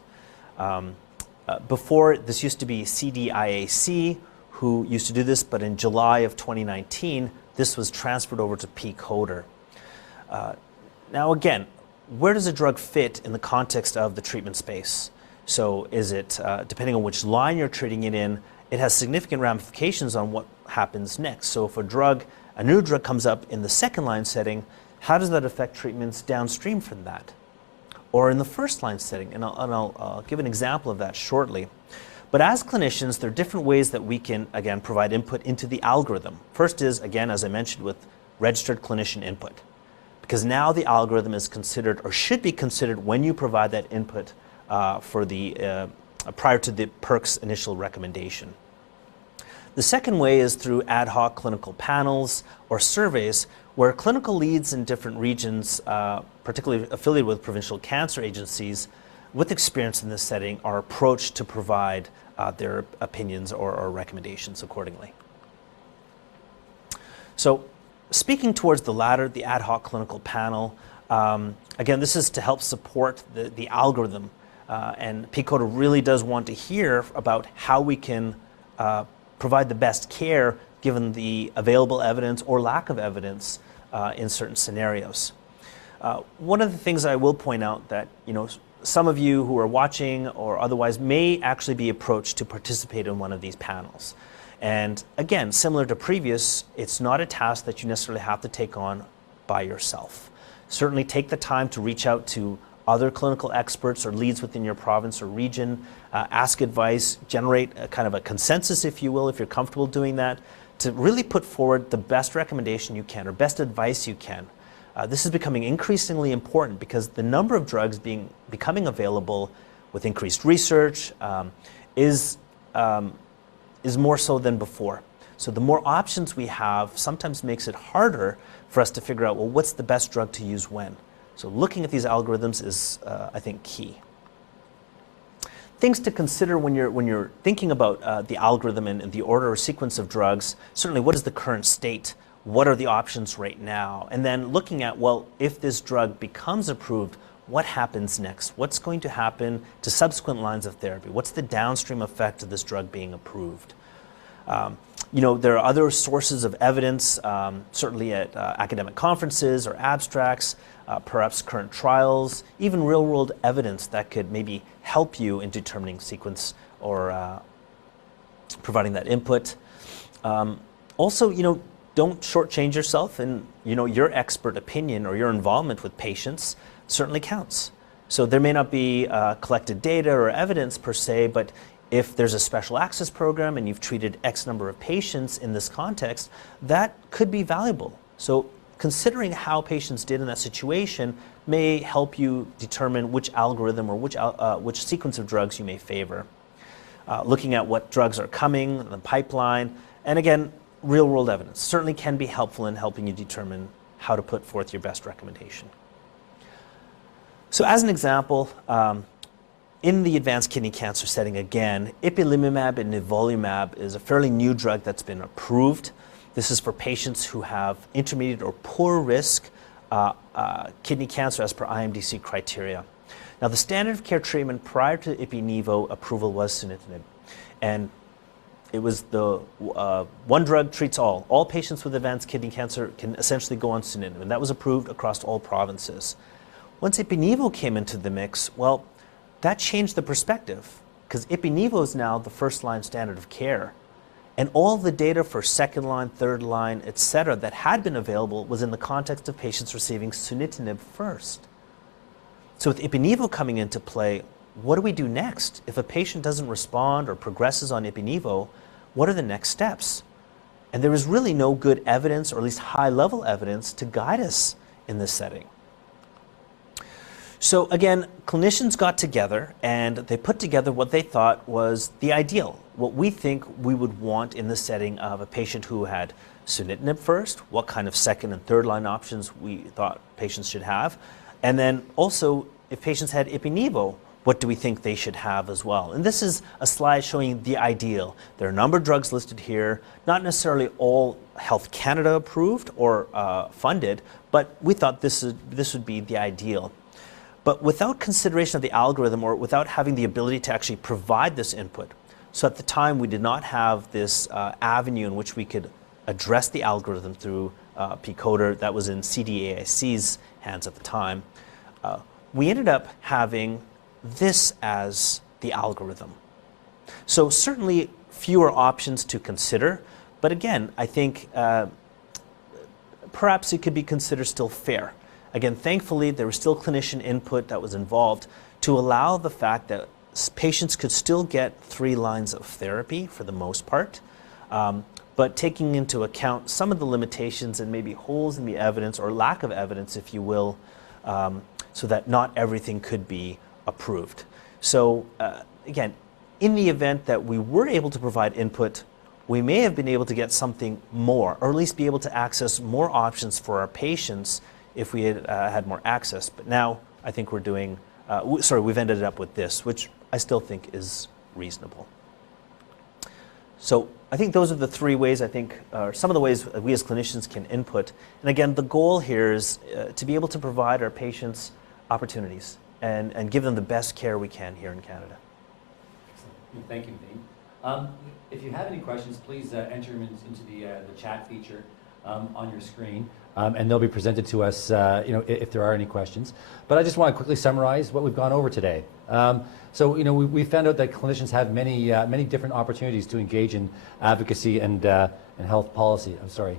Before, this used to be CDIAC, who used to do this, but in July of 2019, this was transferred over to PCODER. Now again, where does a drug fit in the context of the treatment space? So is it, depending on which line you're treating it in, it has significant ramifications on what happens next. So if a new drug comes up in the second line setting, how does that affect treatments downstream from that? Or in the first line setting, and I'll give an example of that shortly. But as clinicians, there are different ways that we can, again, provide input into the algorithm. First is, again, as I mentioned, with registered clinician input. Because now the algorithm is considered, or should be considered, when you provide that input prior to the PERC's initial recommendation. The second way is through ad hoc clinical panels or surveys where clinical leads in different regions, particularly affiliated with provincial cancer agencies, with experience in this setting are approached to provide their opinions or recommendations accordingly. So speaking towards the latter, the ad hoc clinical panel, again, this is to help support the algorithm. And PCODER really does want to hear about how we can provide the best care given the available evidence or lack of evidence in certain scenarios. One of the things I will point out that, some of you who are watching or otherwise may actually be approached to participate in one of these panels. And again, similar to previous, it's not a task that you necessarily have to take on by yourself. Certainly take the time to reach out to other clinical experts or leads within your province or region, ask advice, generate a kind of a consensus, if you will, if you're comfortable doing that, to really put forward the best recommendation you can or best advice you can. This is becoming increasingly important because the number of drugs becoming available with increased research is more so than before. So the more options we have sometimes makes it harder for us to figure out, well, what's the best drug to use when? So looking at these algorithms is, I think, key. Things to consider when you're thinking about the algorithm and the order or sequence of drugs. Certainly, what is the current state? What are the options right now? And then looking at, well, if this drug becomes approved, what happens next? What's going to happen to subsequent lines of therapy? What's the downstream effect of this drug being approved? There are other sources of evidence, certainly at academic conferences or abstracts, perhaps current trials, even real-world evidence that could maybe help you in determining sequence or providing that input. Also, don't shortchange yourself, and your expert opinion or your involvement with patients certainly counts. So there may not be collected data or evidence per se, but if there's a special access program and you've treated X number of patients in this context, that could be valuable. So considering how patients did in that situation may help you determine which algorithm or which sequence of drugs you may favor. Looking at what drugs are coming in the pipeline, and again, real-world evidence certainly can be helpful in helping you determine how to put forth your best recommendation. So as an example, in the advanced kidney cancer setting, again, ipilimumab and nivolumab is a fairly new drug that's been approved. This is for patients who have intermediate or poor risk kidney cancer as per IMDC criteria. Now, the standard of care treatment prior to ipi/nivo approval was sunitinib. And it was the one drug treats all. All patients with advanced kidney cancer can essentially go on sunitinib, and that was approved across all provinces. Once ipi/nivo came into the mix, well, that changed the perspective because ipi/nivo is now the first-line standard of care. And all the data for second line, third line, et cetera, that had been available was in the context of patients receiving sunitinib first. So with ipi/nivo coming into play, what do we do next? If a patient doesn't respond or progresses on ipi/nivo, what are the next steps? And there is really no good evidence, or at least high-level evidence, to guide us in this setting. So again, clinicians got together and they put together what they thought was the ideal, what we think we would want in the setting of a patient who had sunitinib first, what kind of second and third line options we thought patients should have, and then also if patients had ipi-nivo, what do we think they should have as well? And this is a slide showing the ideal. There are a number of drugs listed here, not necessarily all Health Canada approved or funded, but we thought this would be the ideal. But without consideration of the algorithm or without having the ability to actually provide this input, so at the time we did not have this avenue in which we could address the algorithm through PCODER that was in CDAIC's hands at the time, we ended up having this as the algorithm. So certainly fewer options to consider, but again, I think perhaps it could be considered still fair. Again, thankfully, there was still clinician input that was involved to allow the fact that patients could still get 3 lines of therapy for the most part, but taking into account some of the limitations and maybe holes in the evidence or lack of evidence, if you will, so that not everything could be approved. So again, in the event that we were able to provide input, we may have been able to get something more, or at least be able to access more options for our patients if we had had more access. But now I think we're doing, we've ended up with this, which I still think is reasonable. So I think those are the 3 ways I think, some of the ways we as clinicians can input. And again, the goal here is to be able to provide our patients opportunities and give them the best care we can here in Canada. Excellent. Thank you, Naveen. If you have any questions, please enter them into the chat feature on your screen, and they'll be presented to us if there are any questions. But I just want to quickly summarize what we've gone over today. So we found out that clinicians have many different opportunities to engage in advocacy and health policy. I'm sorry.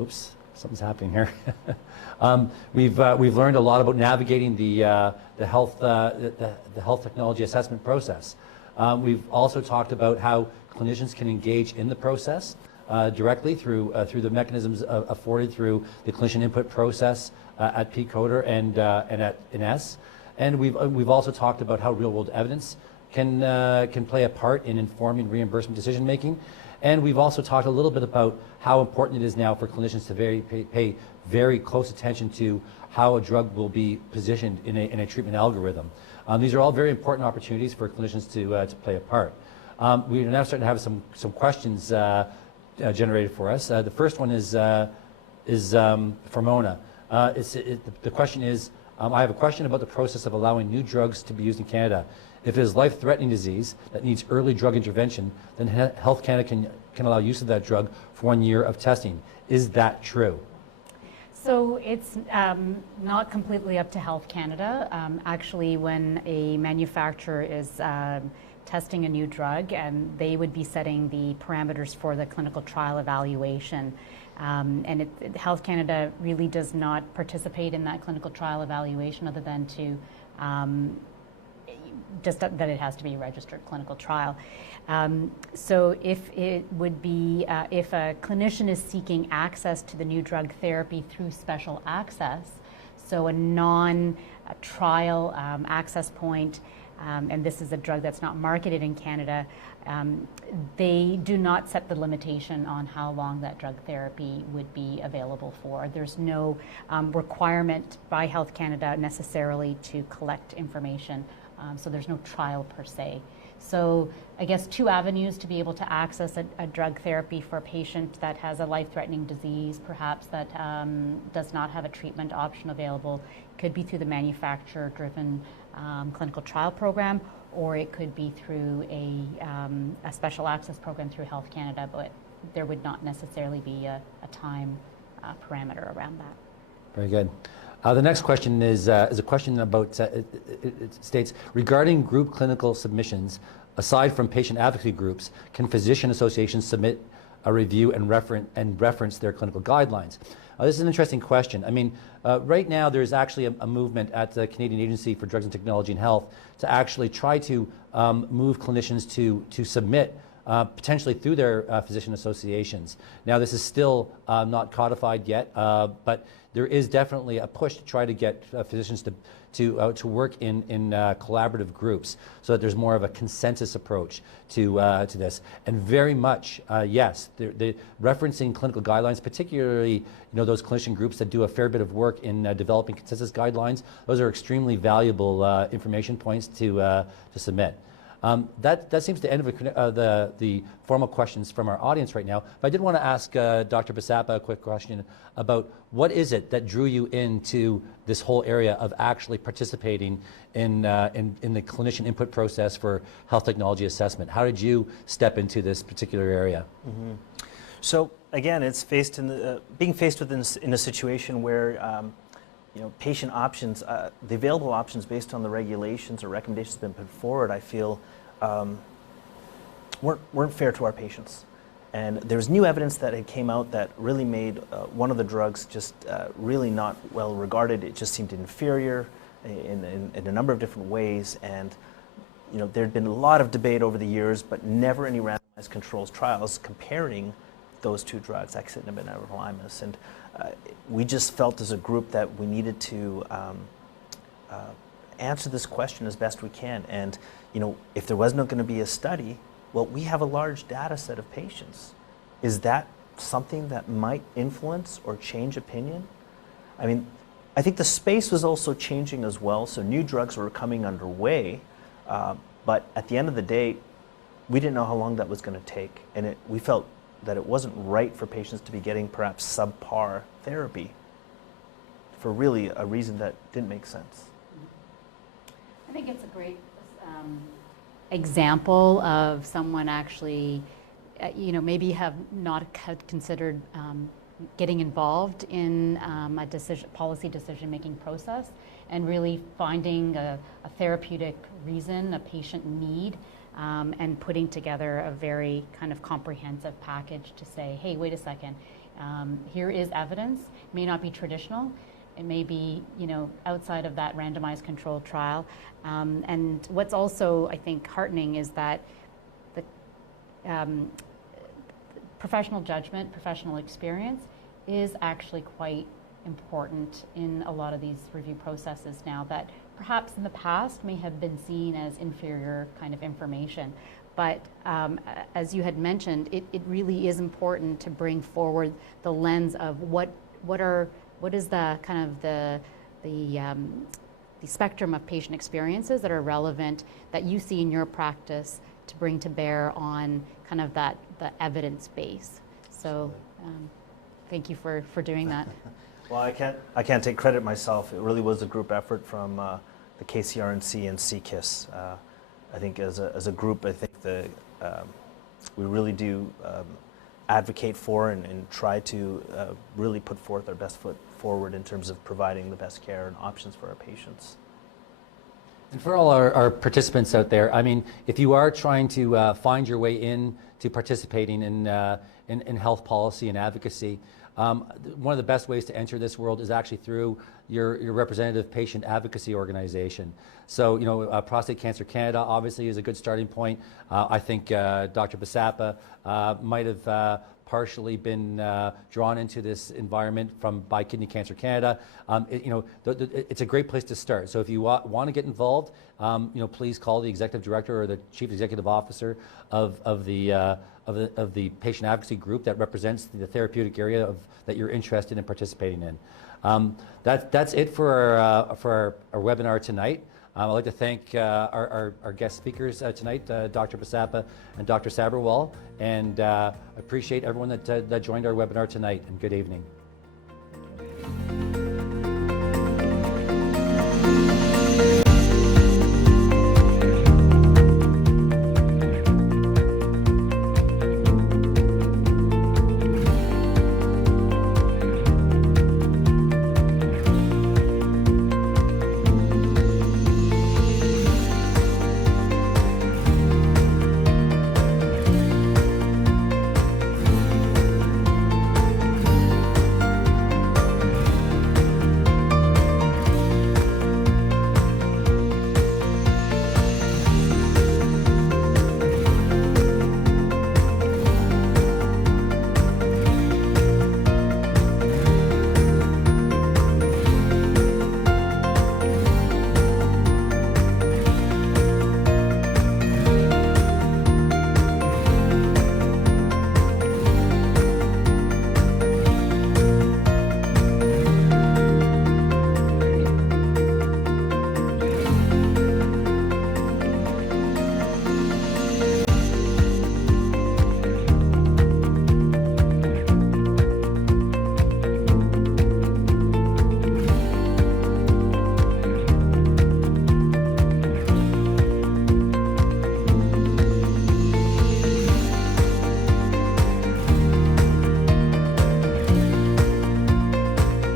Oops, something's happening here. We've learned a lot about navigating the health technology assessment process. We've also talked about how clinicians can engage in the process directly through the mechanisms afforded through the clinician input process at PCODER and at INESS. And we've also talked about how real-world evidence can play a part in informing reimbursement decision making. And we've also talked a little bit about how important it is now for clinicians to pay very close attention to how a drug will be positioned in a treatment algorithm. These are all very important opportunities for clinicians to play a part. We are now starting to have some questions generated for us. The first one is for Mona. The question is, I have a question about the process of allowing new drugs to be used in Canada. If it is life-threatening disease that needs early drug intervention, then Health Canada can allow use of that drug for 1 year of testing. Is that true? So it's not completely up to Health Canada. Actually, when a manufacturer is testing a new drug, and they would be setting the parameters for the clinical trial evaluation. And Health Canada really does not participate in that clinical trial evaluation other than to just that it has to be a registered clinical trial. So if it would be, if a clinician is seeking access to the new drug therapy through special access, so a non-trial access point, and this is a drug that's not marketed in Canada, they do not set the limitation on how long that drug therapy would be available for. There's no requirement by Health Canada necessarily to collect information, so there's no trial per se. So I guess 2 avenues to be able to access a drug therapy for a patient that has a life-threatening disease, perhaps that does not have a treatment option available. Could be through the manufacturer-driven clinical trial program, or it could be through a special access program through Health Canada, but there would not necessarily be a time parameter around that. Very good. The next question is a question about, it states, regarding group clinical submissions, aside from patient advocacy groups, can physician associations submit a review and reference their clinical guidelines? This is an interesting question. I mean, right now there's actually a movement at the Canadian Agency for Drugs and Technology in Health to actually try to move clinicians to submit potentially through their physician associations. Now, this is still not codified yet, but there is definitely a push to try to get physicians to work in collaborative groups so that there's more of a consensus approach to this. And very much, yes, the referencing clinical guidelines, particularly those clinician groups that do a fair bit of work in developing consensus guidelines, those are extremely valuable information points to submit. That seems to end the formal questions from our audience right now. But I did want to ask Dr. Basappa a quick question about what is it that drew you into this whole area of actually participating in the clinician input process for health technology assessment? How did you step into this particular area? Mm-hmm. So again, it's being faced with in a situation where patient options, the available options based on the regulations or recommendations that have been put forward, I feel weren't fair to our patients. And there's new evidence that had came out that really made one of the drugs just really not well regarded. It just seemed inferior in a number of different ways. And there had been a lot of debate over the years, but never any randomized controls trials comparing those two drugs, axitinib and everolimus. And we just felt as a group that we needed to answer this question as best we can. And if there was not going to be a study, well, we have a large data set of patients. Is that something that might influence or change opinion? I mean, I think the space was also changing as well, so new drugs were coming underway, but at the end of the day, we didn't know how long that was going to take, and we felt that it wasn't right for patients to be getting perhaps subpar therapy for really a reason that didn't make sense. I think it's a great example of someone actually, maybe have not considered getting involved in a policy decision-making process and really finding a therapeutic reason, a patient need, and putting together a very kind of comprehensive package to say, hey, wait a second, here is evidence. It may not be traditional. It may be, outside of that randomized controlled trial. And what's also, I think, heartening is that the professional judgment, professional experience is actually quite important in a lot of these review processes now that perhaps in the past may have been seen as inferior kind of information. But as you had mentioned, it really is important to bring forward the lens of what is the kind of the spectrum of patient experiences that are relevant that you see in your practice to bring to bear on kind of the evidence base. So thank you for doing that. Well, I can't take credit myself. It really was a group effort from the KCRNC and CKIS. I think as a group, I think we really do advocate for and try to really put forth our best foot forward in terms of providing the best care and options for our patients. And for all our participants out there, I mean, if you are trying to find your way in to participating in health policy and advocacy, one of the best ways to enter this world is actually through your representative patient advocacy organization. So, Prostate Cancer Canada obviously is a good starting point. I think Dr. Basappa might have partially been drawn into this environment by Kidney Cancer Canada. It's a great place to start. So if you want to get involved, please call the executive director or the chief executive officer of the patient advocacy group that represents the therapeutic area that you're interested in participating in. That's it for our webinar tonight. I'd like to thank our guest speakers tonight, Dr. Basappa and Dr. Sabharwal, and appreciate everyone that joined our webinar tonight, and good evening.